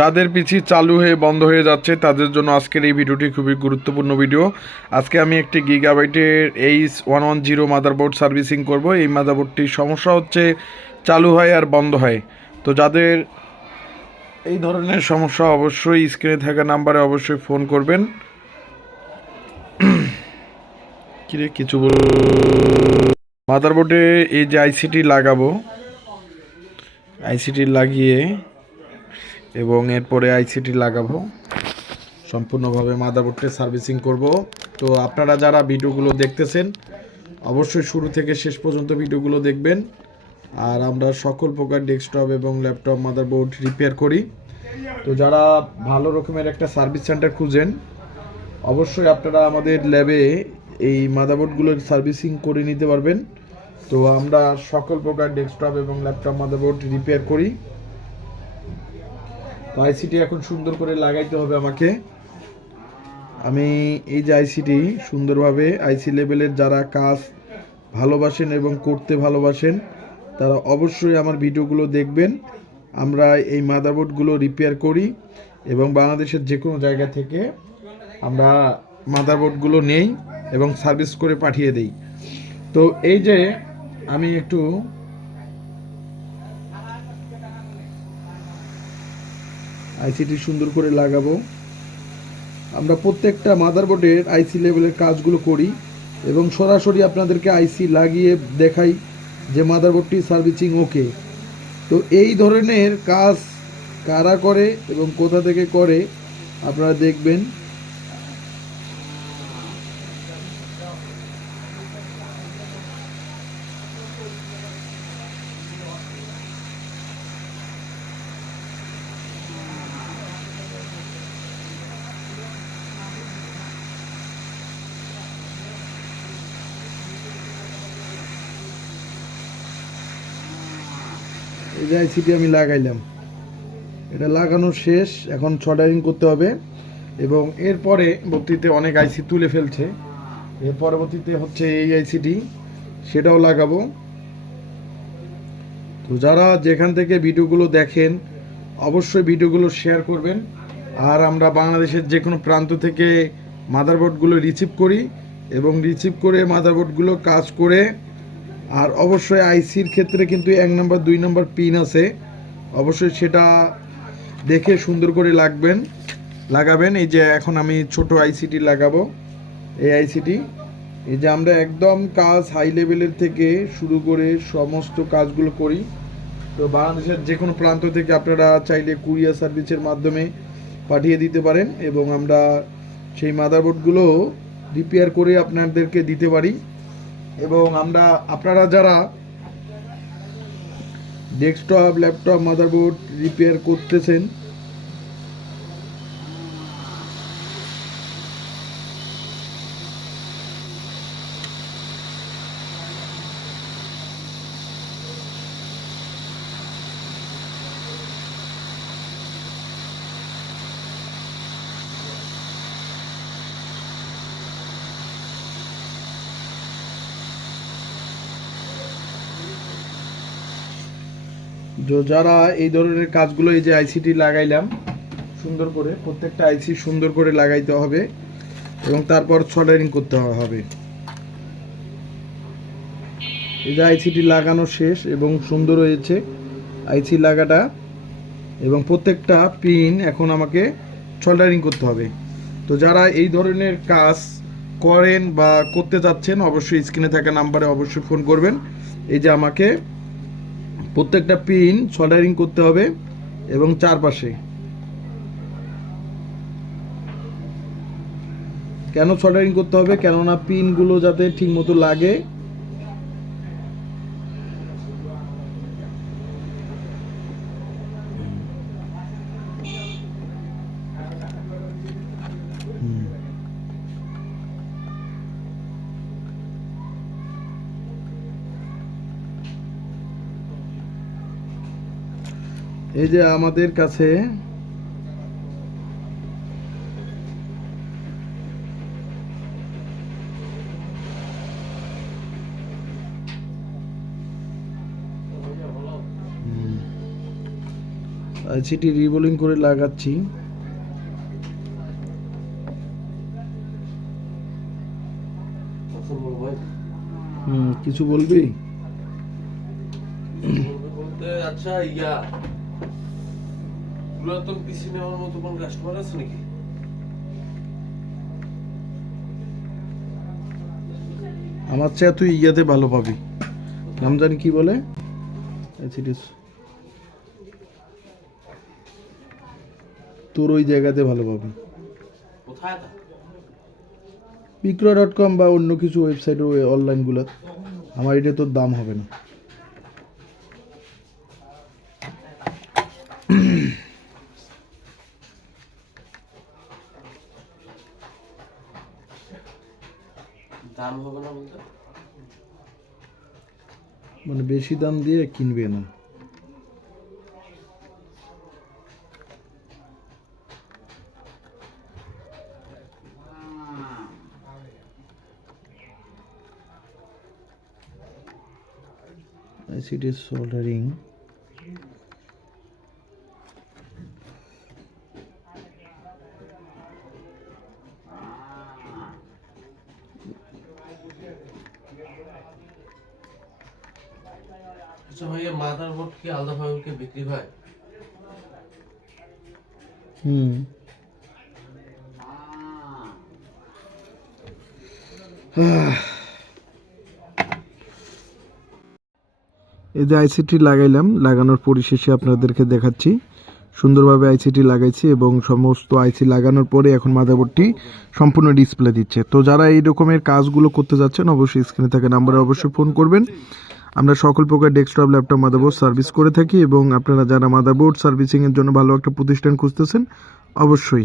যাদের পিসি চালু হয়ে বন্ধ হয়ে যাচ্ছে তাদের জন্য আজকের এই ভিডিওটি খুবই গুরুত্বপূর্ণ ভিডিও। আজকে আমি একটি গিগাবাইটের H110 মাদারবোর্ড সার্ভিসিং করব। এই মাদারবোর্ডটির সমস্যা হচ্ছে চালু হয় আর বন্ধ হয়। তো যাদের এই ধরনের সমস্যা অবশ্যই স্ক্রিনে থাকা নাম্বারে অবশ্যই ফোন করবেন। কিরে কিছু মাদারবোর্ডে এই যে আইসিটি লাগাবো, আইসিটি লাগিয়ে এবং এরপরে আইসিটি লাগাবো, সম্পূর্ণভাবে মাদারবোর্ডে সার্ভিসিং করব। তো আপনারা যারা ভিডিওগুলো দেখতেছেন অবশ্যই শুরু থেকে শেষ পর্যন্ত ভিডিওগুলো দেখবেন। আর আমরা সকল প্রকার ডেস্কটপ এবং ল্যাপটপ মাদারবোর্ড রিপেয়ার করি। তো যারা ভালো রকমের একটা সার্ভিস সেন্টার খুঁজেন অবশ্যই আপনারা আমাদের ল্যাবে এই মাদারবোর্ডগুলোর সার্ভিসিং করে নিতে পারবেন। তো আমরা সকল প্রকার ডেস্কটপ এবং ল্যাপটপ মাদারবোর্ড রিপেয়ার করি। তো আইসিটি এখন সুন্দর করে লাগাইতে হবে আমাকে। আমি এই যে আইসিটি সুন্দরভাবে আইসি লেভেলের যারা কাজ ভালোবাসেন এবং করতে ভালোবাসেন তারা অবশ্যই আমার ভিডিওগুলো দেখবেন। আমরা এই মাদারবোর্ডগুলো রিপেয়ার করি এবং বাংলাদেশের যে কোনো জায়গা থেকে আমরা মাদারবোর্ডগুলো নেই এবং সার্ভিস করে পাঠিয়ে দিই। তো এই যে আমি একটু আইসিটি সুন্দর করে লাগাবো। আমরা প্রত্যেকটা মাদারবোর্ডের আইসি লেভেলের কাজগুলো করি এবং সরাসরি আপনাদেরকে আইসি লাগিয়ে দেখাই যে মাদারবোর্ডটি সার্ভিসিং ওকে। তো এই ধরনের কাজ কারা করে এবং কোথা থেকে করে আপনারা দেখবেন। এই যে আইসিটি আমি লাগাইলাম, এটা লাগানো শেষ, এখন সোল্ডারিং করতে হবে এবং এর পরবর্তীতে অনেক আইসি তুলে ফেলছে। এর পরবর্তীতে হচ্ছে এই আইসিটি, সেটাও লাগাবো। তো যারা যেখান থেকে ভিডিওগুলো দেখেন অবশ্যই ভিডিওগুলো শেয়ার করবেন। আর আমরা বাংলাদেশের যে কোনো প্রান্ত থেকে মাদারবোর্ডগুলো রিসিভ করি এবং রিসিভ করে মাদারবোর্ডগুলো কাজ করে। আর অবশ্যই আইসির ক্ষেত্রে কিন্তু 1 নম্বর 2 নম্বর পিন আছে, অবশ্যই সেটা দেখে সুন্দর করে লাগাবেন। এই যে এখন আমি ছোট আইসিটি লাগাবো, এই আইসিটি। এই যে আমরা একদম কাজ হাই লেভেলের থেকে শুরু করে সমস্ত কাজগুলো করি। তো বাংলাদেশের যে কোনো প্রান্ত থেকে আপনারা চাইলে কুরিয়ার সার্ভিসের মাধ্যমে পাঠিয়ে দিতে পারেন এবং আমরা সেই মাদারবোর্ডগুলো রিপেয়ার করে আপনাদেরকে দিতে পারি। এবং আপনারা যারা ডেস্কটপ ল্যাপটপ মাদারবোর্ড রিপেয়ার করতেছেন যারা এই ধরনের কাজগুলো, এই যে আইসিটি লাগাইলাম সুন্দর করে, প্রত্যেকটা আইসি সুন্দর করে লাগাইতে হবে এবং তারপর সোল্ডারিং করতে হবে। এই যে আইসিটি লাগানো শেষ এবং সুন্দর হয়েছে আইসি লাগাটা এবং প্রত্যেকটা পিন এখন আমাকে সোল্ডারিং করতে হবে। তো যারা এই ধরনের কাজ করেন বা করতে চাচ্ছেন অবশ্যই স্ক্রিনে থাকা নাম্বারে অবশ্যই ফোন করবেন। এই যে আমাকে প্রত্যেকটা পিন সোল্ডারিং করতে হবে এবং চারপাশে। কেন সোল্ডারিং করতে হবে? কেননা পিনগুলো যাতে ঠিকমতো লাগে। এই যে আমাদের কাছে আইসিটি রিবোলিং করে লাগাচ্ছি। কিছু বলবি? আচ্ছা, পুরাতন পিসি নেওয়ার মতো কোন কাস্টমার আছে নাকি? আমার চেয়ে তুই ইয়াতে ভালো পাবি, নাম জানি কি বলে, তোর ওই জায়গাতে ভালো পাবি, কোথায়? বিক্রয়.com বা অন্য কিছু ওয়েবসাইট অনলাইনগুলো। আমার এটা তোর দাম হবে না। দাম হবে না বলতে মানে বেশি দাম দিয়ে কিনবে না। ICT soldering. আচ্ছা ভাইয়া, মাদারবোর্ড কি আলাদাভাবে কি বিক্রি হয়? এই যে আইসিটি লাগাইলাম, লাগানোর পরিশেষে আপনাদেরকে দেখাচ্ছি। সুন্দরভাবে আইসিটি লাগাইছি এবং সমস্ত আইসি লাগানোর পরে এখন মাদারবোর্ডটি সম্পূর্ণ ডিসপ্লে দিচ্ছে। তো যারা এই রকমের কাজগুলো করতে যাচ্ছেন অবশ্যই স্ক্রিনে থাকা নাম্বারে অবশ্যই ফোন করবেন। আমরা সকল প্রকার ডেস্কটপ, ল্যাপটপ, মাদারবোর্ড সার্ভিস করে থাকি এবং আপনারা যারা মাদারবোর্ড সার্ভিসিংয়ের জন্য ভালো একটা প্রতিষ্ঠান খুঁজতেছেন অবশ্যই